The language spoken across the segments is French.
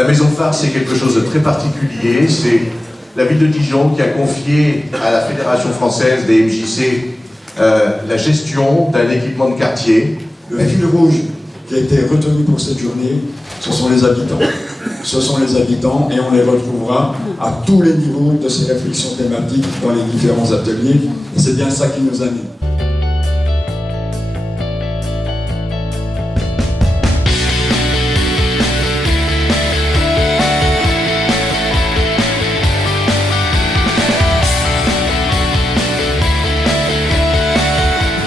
La maison phare, c'est quelque chose de très particulier. C'est la ville de Dijon qui a confié à la Fédération française des MJC la gestion d'un équipement de quartier. Le fil rouge qui a été retenu pour cette journée, ce sont les habitants. Ce sont les habitants et on les retrouvera à tous les niveaux de ces réflexions thématiques dans les différents ateliers. Et c'est bien ça qui nous anime.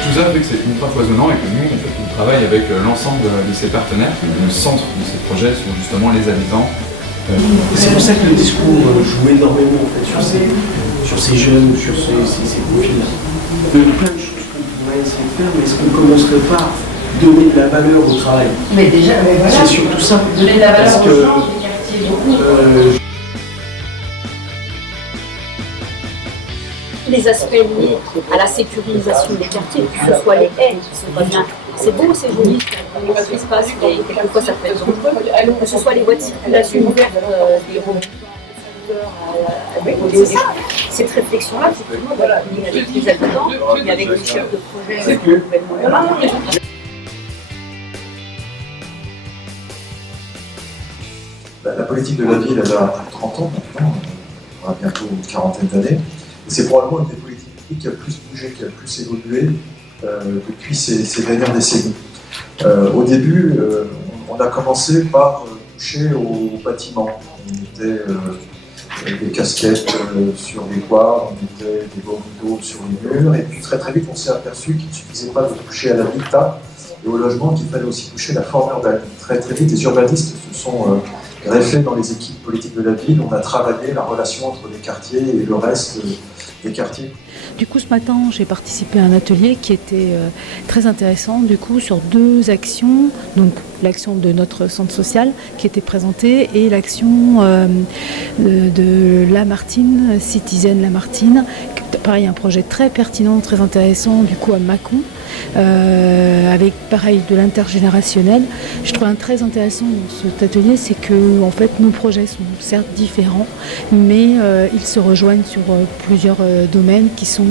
Tout ça fait que c'est ultra foisonnant et que nous, en fait, on travaille avec l'ensemble de ces partenaires. Le centre de ces projets sont justement les habitants. C'est pour ça que le discours joue énormément en fait, sur ces jeunes, sur ces profils-là. Il y a plein de choses qu'on pourrait essayer de faire, mais est-ce qu'on ne commencerait pas à donner de la valeur au travail? Mais déjà, mais voilà. C'est surtout ça. Donner de la valeur aux gens, des quartiers, beaucoup. Les aspects liés à la sécurisation des quartiers, que ce soit les haies qui sont pas bien. C'est beau, c'est joli, ce qui se passe, mais quelquefois ça peut être dangereux. Que ce soit les voies de circulation ouvertes des robots, cette réflexion-là, effectivement, doit venir avec les habitants et avec les chefs de projet. La politique de la ville, elle a plus de 30 ans maintenant, on aura bientôt une quarantaine d'années. C'est probablement une des politiques publiques qui a le plus bougé, qui a le plus évolué depuis ces dernières décennies. Au début, on a commencé par toucher aux bâtiments. On mettait des casquettes sur les toits, on mettait des bandeaux sur les murs, et puis très vite on s'est aperçu qu'il ne suffisait pas de toucher à l'habitat et au logement, qu'il fallait aussi toucher la forme urbaine. Très vite, les urbanistes se sont greffés dans les équipes politiques de la ville. On a travaillé la relation entre les quartiers et le reste des quartiers. Du coup, ce matin, j'ai participé à un atelier qui était très intéressant, du coup, sur deux actions. Donc, l'action de notre centre social qui était présentée et l'action de Lamartine, Citizen Lamartine. Pareil, un projet très pertinent, très intéressant, du coup, à Mâcon, avec, pareil, de l'intergénérationnel. Je trouve très intéressant dans cet atelier, c'est que, en fait, nos projets sont certes différents, mais ils se rejoignent sur plusieurs domaines qui sont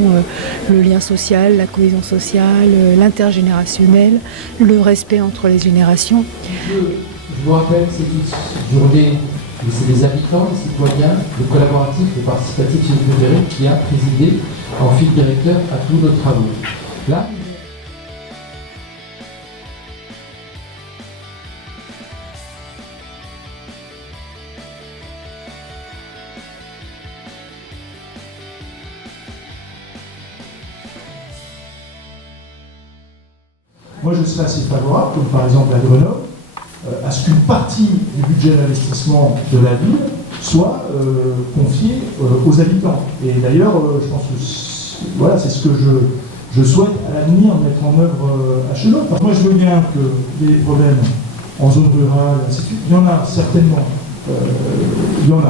le lien social, la cohésion sociale, l'intergénérationnel, le respect entre les générations. Je vous rappelle, c'est une journée où c'est les habitants, les citoyens, le collaboratif, le participatif citoyen qui a présidé en fil directeur à tous nos travaux. Là, moi, je serais assez favorable, comme par exemple à Grenoble, à ce qu'une partie du budget d'investissement de la ville soit confiée aux habitants. Et d'ailleurs, je pense que voilà, c'est ce que je souhaite à l'avenir mettre en œuvre à Chenot. Moi, je veux bien qu'il y ait des problèmes en zone rurale, ainsi de suite. Il y en a certainement,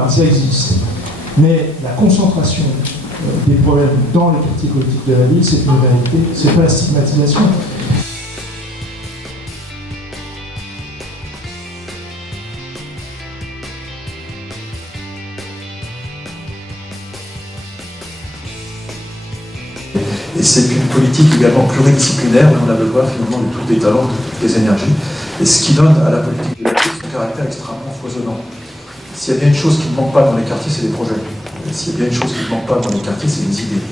ça existe. Mais la concentration des problèmes dans les quartiers politiques de la ville, c'est une réalité, c'est pas la stigmatisation. Et c'est une politique également pluridisciplinaire où on a besoin finalement de tous les talents, de toutes les énergies. Et ce qui donne à la politique de la ville son caractère extrêmement foisonnant. S'il y a bien une chose qui ne manque pas dans les quartiers, c'est des projets. Et s'il y a bien une chose qui ne manque pas dans les quartiers, c'est des idées.